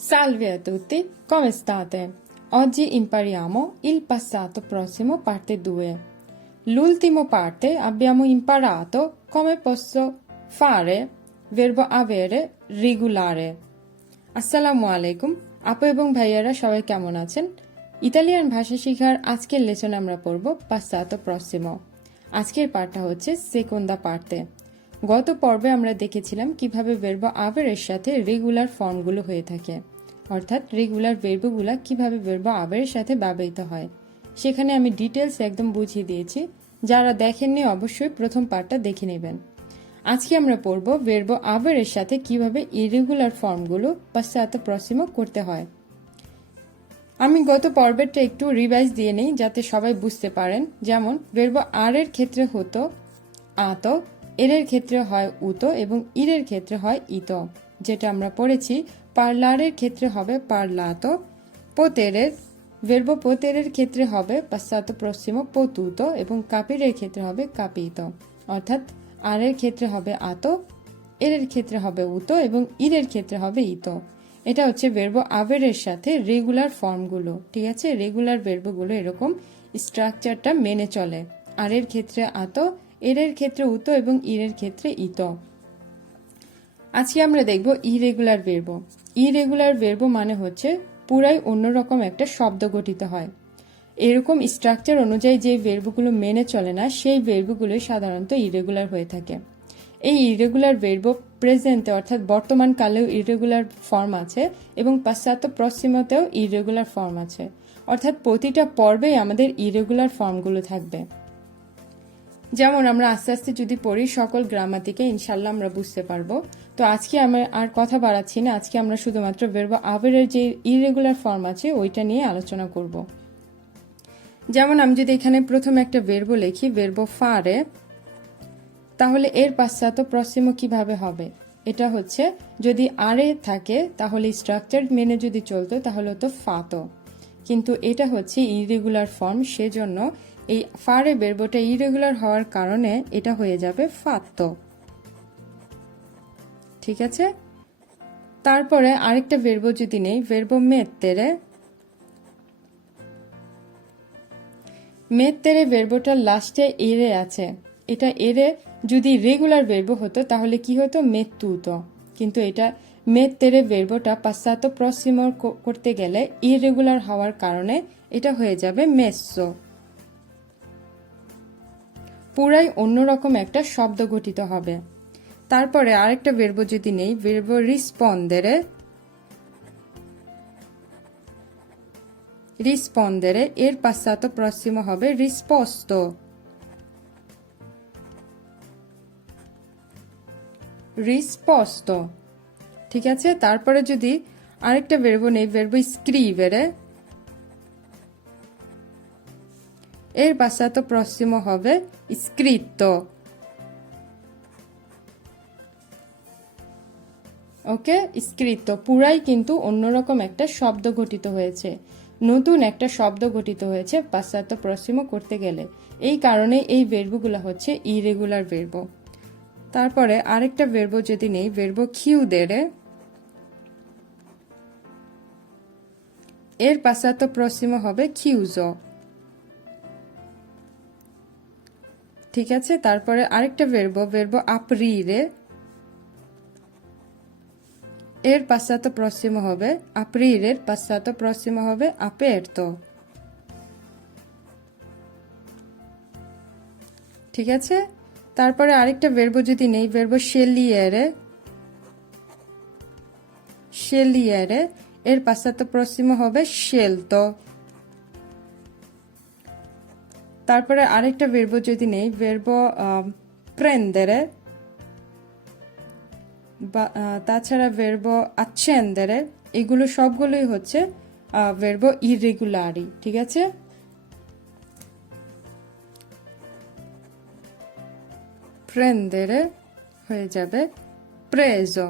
Salve a tutti, come state? Oggi impariamo il passato prossimo parte 2. L'ultimo parte abbiamo imparato come posso fare verbo avere regolare. আসসালামু আলাইকুম আপু এবং ভাইয়ারা সবাই কেমন আছেন? ইতালিয়ান ভাষা শেখার আজকের লেসন আমরা পড়ব passato prossimo। আজকের পার্টটা হচ্ছে সেকোন্দা পার্টে। গত পর্বে আমরা দেখেছিলাম কিভাবে ভার্ব আভারের সাথে রেগুলার ফর্মগুলো হয়ে থাকে, অর্থাৎ রেগুলার ভার্বগুলো কিভাবে ভার্ব আভারের সাথে ব্যবহৃত হয়। সেখানে আমি ডিটেলস একদম বুঝিয়ে দিয়েছি। যারা দেখেননি অবশ্যই প্রথম পার্টটা দেখে নেবেন। আজকে আমরা পড়ব ভার্ব আভারের সাথে কিভাবে ইরেগুলার ফর্মগুলো passato prossimo করতে হয়। আমি গত পর্বেরটা একটু রিভাইজ দিয়ে নেই যাতে সবাই বুঝতে পারেন। যেমন ভার্ব আর এর ক্ষেত্রে হতো আতো, এর ক্ষেত্রে হয় উতো এবং ইরের ক্ষেত্রে হয় ইতো, যেটা আমরা পড়েছি। পার্লারের ক্ষেত্রে হবে পার্লাতো, পোতেরের ভার্ব পোতেরের ক্ষেত্রে হবে passato prossimo potuto এবং কাপিরের ক্ষেত্রে হবে capito, অর্থাৎ আর এর ক্ষেত্রে হবে আতো, এর ক্ষেত্রে হবে উতো এবং ইরের ক্ষেত্রে হবে ইতো। এটা হচ্ছে ভার্ব আভারের সাথে রেগুলার ফর্মগুলো। ঠিক আছে, রেগুলার ভার্বগুলো এরকম স্ট্রাকচারটা মেনে চলে। আর এর ক্ষেত্রে আতো, এর ক্ষেত্রে উতো এবং ইরের ক্ষেত্রে ইতো। আজকে আমরা দেখব ইরেগুলার ভার্ব। ইরেগুলার ভার্ব মানে হচ্ছে পুরাই অন্যরকম একটা শব্দ গঠিত হয়। এরকম স্ট্রাকচার অনুযায়ী যে ভার্বগুলো মেনে চলে না সেই ভার্বগুলো সাধারণত ইরেগুলার হয়ে থাকে। এই ইরেগুলার ভার্ব প্রেজেন্টে অর্থাৎ বর্তমান কালেও ইরেগুলার ফর্ম আছে এবং passato prossimoতেও ইরেগুলার ফর্ম আছে, অর্থাৎ প্রতিটা পর্বেই আমাদের ইরেগুলার ফর্মগুলো থাকবে। যেমন আমরা আস্তে আস্তে যদি পড়ি সকল গ্রামাতিকে ইনশাল্লাহ আমরা বুঝতে পারবো। তো আজকে আমরা আর কথা বাড়াচ্ছি না, আজকে আমরা শুধুমাত্র ভার্ব আভারের যে ইরেগুলার ফর্ম আছে ওইটা নিয়ে আলোচনা করব। যেমন আমি যদি এখানে প্রথম একটা ভার্ব লিখি ভার্ব ফারে, তাহলে এর passato prossimo কিভাবে হবে? এটা হচ্ছে যদি আরে থাকে তাহলে স্ট্রাকচার মেনে যদি চলতো তাহলে হতো ফাতো, কিন্তু এটা হচ্ছে ইরেগুলার ফর্ম, সেজন্য এই ফারে ভার্বটা ইরেগুলার হওয়ার কারণে এটা হয়ে যাবে ফাত্তো। ঠিক আছে, তারপরে আরেকটা ভার্ব যদি নেই ভার্ব মেত্তেরে, মেত্তেরে ভার্বটার লাস্টে এরে আছে। এটা এরে যদি রেগুলার ভার্ব হতো তাহলে কি হতো? মেত্তুতো, কিন্তু এটা মেত্তেরে ভার্বটা passato prossimo করতে গেলে ইরেগুলার হওয়ার কারণে এটা হয়ে যাবে মেসো। পুরাই অন্যরকম একটা শব্দ গঠিত হবে। তারপরে আরেকটা ভার্ব যদি নেই ভার্ব রিসপন্দেরে, রিসপন্দেরে এর passato prossimo হবে risposto, রিসপোস্তো। ঠিক আছে, তারপরে যদি আরেকটা ভার্ব নেই ভার্ব স্ক্রিভেরে, এর passato prossimo হবে scritto। ওকে, স্ক্রিত্ত পুরাই কিন্তু অন্যরকম একটা শব্দ গঠিত হয়েছে, নতুন একটা শব্দ গঠিত হয়েছে passato prossimo করতে গেলে। এই কারণে এই ভার্বগুলো হচ্ছে ইরেগুলার ভার্ব। তারপরে আরেকটা ভার্ব যদি নেই ভার্ব chiudere, এর passato prossimo হবে chiuso। ঠিক আছে, তারপরে আরেকটা ভার্ব ভার্ব aprire, এর passato prossimo হবে aprire, এর passato prossimo হবে aperto। ঠিক আছে, তারপরে আরেকটা ভার্ব যদি নেই ভার্ব scegliere, scegliere এর passato prossimo হবে scelto। তারপরে আরেকটা ভার্ব যদি নেই ভার্ব prendere, তাছাড়া ভার্ব accendere, এগুলো সবগুলোই হচ্ছে ভার্ব ইরেগুলারি। ঠিক আছে, prendere হয়ে যাবে preso।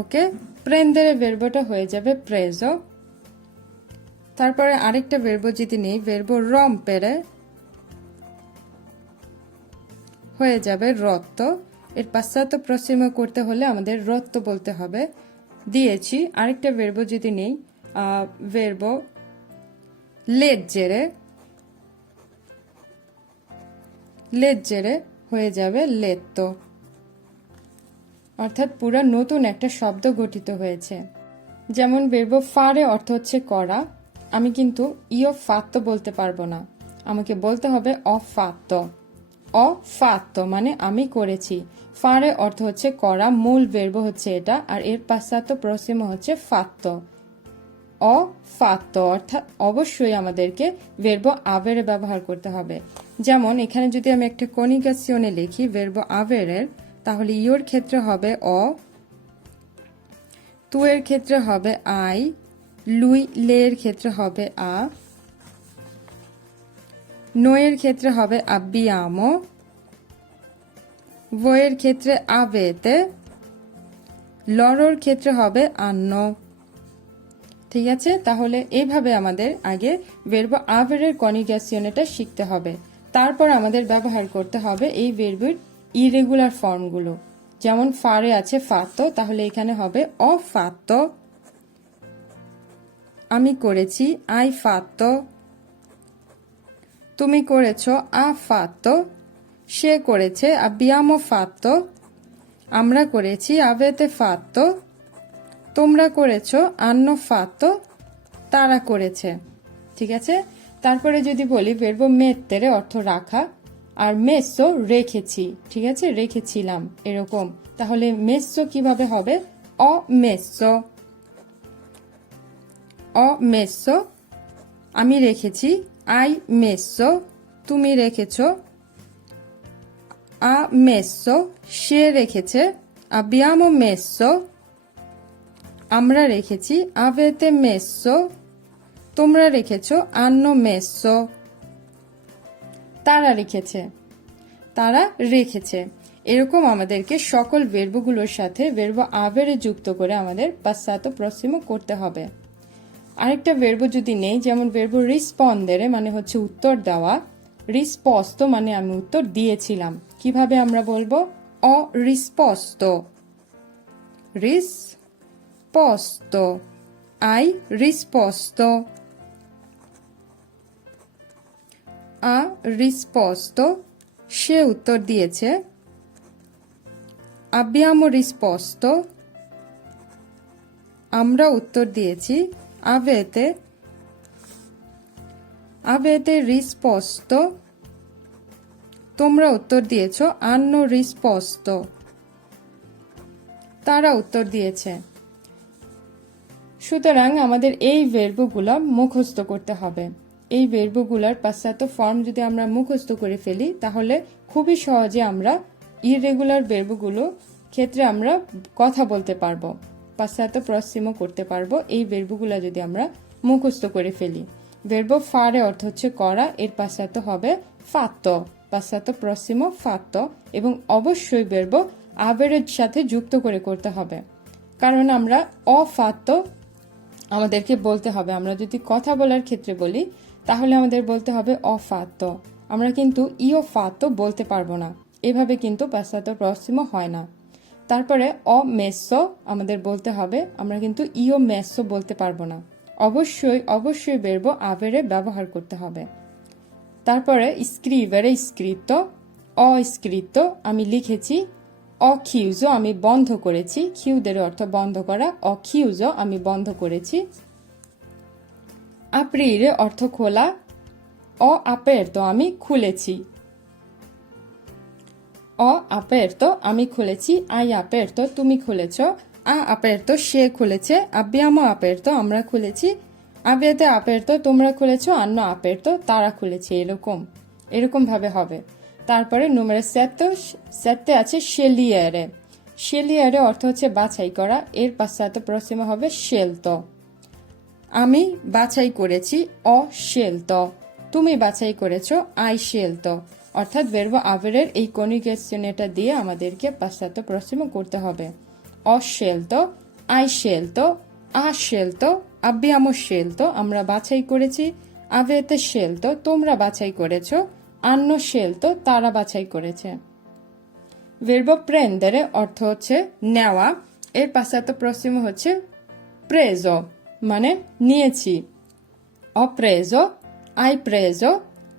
ওকে, prendere ভার্বটা হয়ে যাবে preso। তারপরে আরেকটা ভার্ব যদি নেই ভার্ব rompere, হয়ে যাবে রত্ত। এর passato prossimo করতে হলে আমাদের রত্ত বলতে হবে। দিয়েছি। আরেকটা ভার্ব যদি নেই, ভার্ব leggere, leggere হয়ে যাবে letto, অর্থাৎ পুরো নতুন একটা শব্দ গঠিত হয়েছে। যেমন ভার্ব ফারে অর্থ হচ্ছে করা, আমি কিন্তু ইও ফাত্তো বলতে পারবো না, আমাকে বলতে হবে অ ফাত্তো। অ ফাত্তো মানে আমি করেছি। ফারে অর্থ হচ্ছে করা, মূল ভার্ব হচ্ছে এটা, আর এর পাশ্চাত্য প্রসিম হচ্ছে ফাত্তো। অ ফাত্তো অর্থাৎ অবশ্যই আমাদেরকে ভার্ব আভেরে ব্যবহার করতে হবে। যেমন এখানে যদি আমি একটা কনিগাসিওনে লিখি ভার্ব আভেরের, তাহলে ইওর ক্ষেত্রে হবে অ, তু এর ক্ষেত্রে হবে আই, লুই লে এর ক্ষেত্রে হবে আ, নো এর ক্ষেত্রে হবে আব্বিয়ামো, ভো এর ক্ষেত্রে আভেতে, লরোর ক্ষেত্রে হবে আন্ন। ঠিক আছে, তাহলে এইভাবে আমাদের আগে ভার্ব আভেরের কনিগাসিওনটা শিখতে হবে, তারপর আমাদের ব্যবহার করতে হবে এই ভার্বের ইরেগুলার ফর্মগুলো। যেমন ফারে আছে ফাত্তো, তাহলে এখানে হবে অ ফাত্তো, আমি করেছি আই ফাত্তো, তুমি করেছো আ ফাত্তো, সে করেছে আব্বিয়ামো ফাত্তো, আমরা করেছি আভেতে ফাত্তো, তোমরা করেছো আন্ন ফাত্তো, তারা করেছে। ঠিক আছে, তারপরে যদি বলি ভার্ব মেত্তেরে অর্থ রাখা, আর মেসো রেখেছি, ঠিক আছে, রেখেছিলাম এরকম, তাহলে মেসো কিভাবে হবে অ মেসো, অ মেসো আমি রেখেছি, আই মেসো তুমি রেখেছো, আ মেসো সে রেখেছে, আব্বিয়ামো মেসো আমরা রেখেছি, আভেতে মেসো তোমরা রেখেছো, আন্ন মেসো তারা রেখেছে, তারা রেখেছে। এরকম আমাদেরকে সকল ভার্বগুলোর সাথে ভার্ব আভেরে যুক্ত করে আমাদের পাশ্চাত্য প্রসিমো করতে হবে। আরেকটা ভার্ব যদি নেই, যেমন ভার্ব রিসপন্দেরে মানে হচ্ছে উত্তর দেওয়া, রিসপস্তো মানে আমি উত্তর দিয়েছিলাম, কিভাবে আমরা বলবো অ রিসপস্তো, রিসপস্তো আই রিসপস্তো, আ রিসপস্তো সে উত্তর দিয়েছে, আব্বিয়ামো রিসপস্তো আমরা উত্তর দিয়েছি, আভেতে আভেতে রিসপস্তো তোমরা উত্তর দিয়েছো, আন্ন রিসপস্তো তারা উত্তর দিয়েছে। সুতরাং আমাদের এই ভার্বগুলো মুখস্থ করতে হবে। এই ভার্বগুলোর পাশ্চাত্য ফর্ম যদি আমরা মুখস্থ করে ফেলি, তাহলে খুবই সহজে আমরা ইররেগুলার ভার্বগুলো ক্ষেত্রে আমরা কথা বলতে পারবো, পাশ্চাত্য প্রসিমও করতে পারবো এই ভার্বগুলো যদি আমরা মুখস্থ করে ফেলি। ভার্ব ফারে অর্থ হচ্ছে করা, এর পাশ্চাত্য হবে ফাত্তো, পাশ্চাত্য প্রসিমও ফাত্তো, এবং অবশ্যই ভার্ব আভেরের সাথে যুক্ত করে করতে হবে, কারণ আমরা অফাত্তো আমাদেরকে বলতে হবে। আমরা যদি কথা বলার ক্ষেত্রে বলি, তাহলে আমাদের বলতে হবে অফাত্তো, আমরা কিন্তু ইও ফাত্তো বলতে পারবো না, এভাবে কিন্তু পাশ্চাত্য প্রসিমও হয় না। তারপরে অ মেসো আমাদের বলতে হবে, আমরা কিন্তু ইও মেসো বলতে পারবো না, অবশ্যই অবশ্যই ভার্ব আভেরে ব্যবহার করতে হবে। তারপরে স্ক্রিভেরে স্ক্রিপ্তো, অ স্ক্রিপ্তো আমি লিখেছি, অখিউজো আমি বন্ধ করেছি, খিউদের অর্থ বন্ধ করা, অখিউজো আমি বন্ধ করেছি। আপ্রিরে অর্থ খোলা, অ আপারতো আমি খুলেছি, অ আপারতো আমি খুলেছি, আই আপারতো তুমি খুলেছ, আ আপারতো সে খুলেছে, আব্বিয়ামো আপারতো আমরা খুলেছি, আভেতে আপারতো তোমরা খুলেছ, আন্ন আপারতো তারা খুলেছে, এরকম এরকম ভাবে হবে। তারপরে নুমেরো সেতে আছে শেলিয়ারে, শেলিয়ারে অর্থ হচ্ছে বাছাই করা, এর পাশ্চাত্য প্রসিমা হবে শেলতো, আমি বাছাই করেছি, অ শেলতো তুমি বাছাই করেছ, আই শেলতো, অর্থাৎ ভার্ব আভেরের এই কনিগেশনটা দিয়ে আমাদেরকে পাশ্চাত্য প্রসিমা করতে হবে। অ শেলতো, আই শেলতো, আ শেলতো, আব্বিয়ামো শেলতো আমরা বাছাই করেছি, আভেতে শেলতো তোমরা বাছাই করেছ, আন্ন শেলতো তারা বাছাই করেছে। ভার্ব প্রেন্দেরে অর্থ হচ্ছে নেওয়া, এর passato prossimo হচ্ছে preso মানে নিয়েছি। Ho preso, hai preso,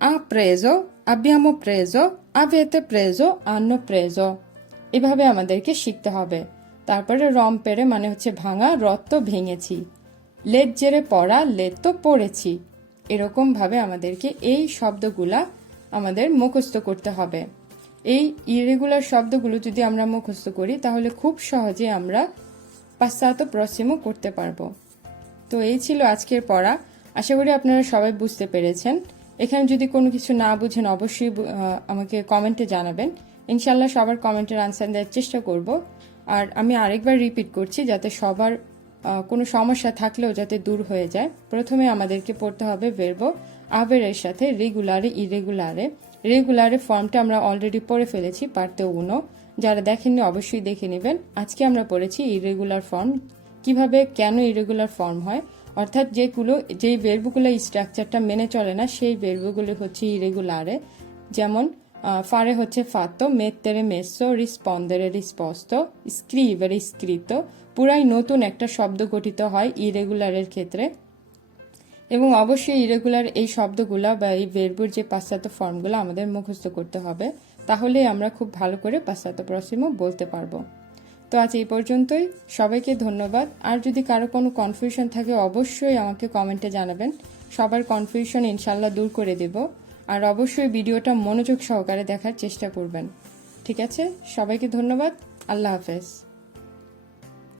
ha preso, abbiamo preso, avete preso, hanno preso। এভাবে আমাদেরকে শিখতে হবে। তারপরে রম্পেরে মানে হচ্ছে ভাঙা, রত্তো ভেঙেছি। লেজ্জেরে পড়া, লেত্তো পড়েছি। এরকম ভাবে আমাদেরকে এই শব্দগুলা আমাদের মুখস্থ করতে হবে। এই ইরেগুলার শব্দগুলো যদি আমরা মুখস্থ করি তাহলে খুব সহজে আমরা passato prossimo করতে পারবো। তো এই ছিল আজকের পড়া। আশা করি আপনারা সবাই বুঝতে পেরেছেন। এখানে যদি কোনো কিছু না বুঝেন অবশ্যই আমাকে কমেন্টে জানাবেন। ইনশাল্লাহ সবার কমেন্টের আনসার দেওয়ার চেষ্টা করব। আর আমি আরেকবার রিপিট করছি যাতে সবার কোনো সমস্যা থাকলেও যাতে দূর হয়ে যায়। প্রথমে আমাদেরকে পড়তে হবে ভার্বো আভেরের সাথে রেগুলারে ইরেগুলারে। রেগুলারে ফর্মটা আমরা অলরেডি পড়ে ফেলেছি পার্টে 1। যারা দেখেননি অবশ্যই দেখে নেবেন। আজকে আমরা পড়েছি ইরেগুলার ফর্ম, কিভাবে কেন ইরেগুলার ফর্ম হয়, অর্থাৎ যেই ভার্বগুলো স্ট্রাকচারটা মেনে চলে না সেই ভার্বগুলো হচ্ছে ইরেগুলারে। যেমন ফারে হচ্ছে ফাতো, মেত্তেরে মেসো, রিসপন্দেরে রিসপোস্তো, স্ক্রিভেরে স্ক্রিতো। পুরাই নতুন একটা শব্দ গঠিত হয় ইরেগুলারের ক্ষেত্রে। এবং অবশ্যই ইরেগুলার এই শব্দগুলা বা এই ভার্বর যে passato ফর্মগুলো আমাদের মুখস্থ করতে হবে, তাহলে আমরা খুব ভালো করে passato prossimo বলতে পারবো। তো আজ এই পর্যন্তই। সবাইকে ধন্যবাদ। আর যদি কারো কোনো কনফিউশন থাকে অবশ্যই আমাকে কমেন্টে জানাবেন। সবার কনফিউশন ইনশাল্লাহ দূর করে দেব। আর অবশ্যই ভিডিওটা মনোযোগ সহকারে দেখার চেষ্টা করবেন। ঠিক আছে, সবাইকে ধন্যবাদ। আল্লাহ হাফেজ।